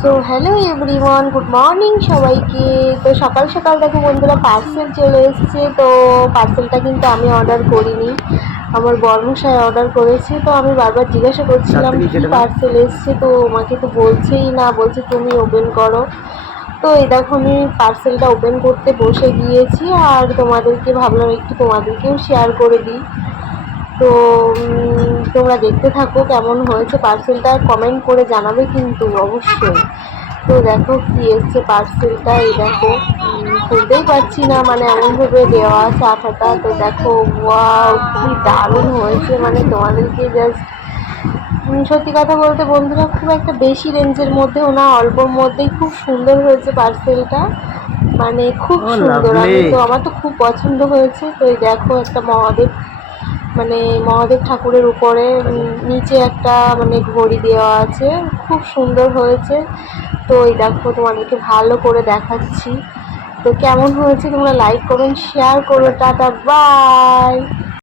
So hello everyone, good morning সবাইকে। তো সকাল সকাল দেখো বন্ধুরা, পার্সেল চলে এসছে। তো পার্সেলটা কিন্তু আমি অর্ডার করিনি, আমার বর্মশাই অর্ডার করেছে। তো আমি বারবার জিজ্ঞাসা করছিলাম কি পার্সেল এসছে, তো আমাকে তো বলছেই না, বলছে তুমি ওপেন করো। তো এই দেখো আমি পার্সেলটা ওপেন করতে বসে গিয়েছি, আর তোমাদেরকে ভাবলাম একটু তোমাদেরকেও শেয়ার করে দিই। তো তোমরা দেখতে থাকো কেমন হয়েছে পার্সেলটা, কমেন্ট করে জানাবে কিন্তু অবশ্যই। তো দেখো কি এসছে পার্সেলটা, এই দেখো খুলতেই পারছি না, মানে এমনভাবে দেওয়া আছে আঠাটা। তো দেখো ওয়াও, খুবই দারুণ হয়েছে, মানে তোমাদেরকে জাস্ট সত্যি কথা বলতে বন্ধুরা, খুব একটা বেশি রেঞ্জের মধ্যেও না, অল্পর মধ্যেই খুব সুন্দর হয়েছে পার্সেলটা, মানে খুব সুন্দর। আমার তো খুব পছন্দ হয়েছে। তো এই দেখো একটা মহাদেব, মানে মহাদেব ঠাকুরের উপরে নিচে একটা মানে ঘড়ি দেওয়া আছে, খুব সুন্দর হয়েছে। তো এই দেখো তোমাদেরকে ভালো করে দেখাচ্ছি। তো কেমন হয়েছে তোমরা লাইক করুন, শেয়ার করো। Tata, by.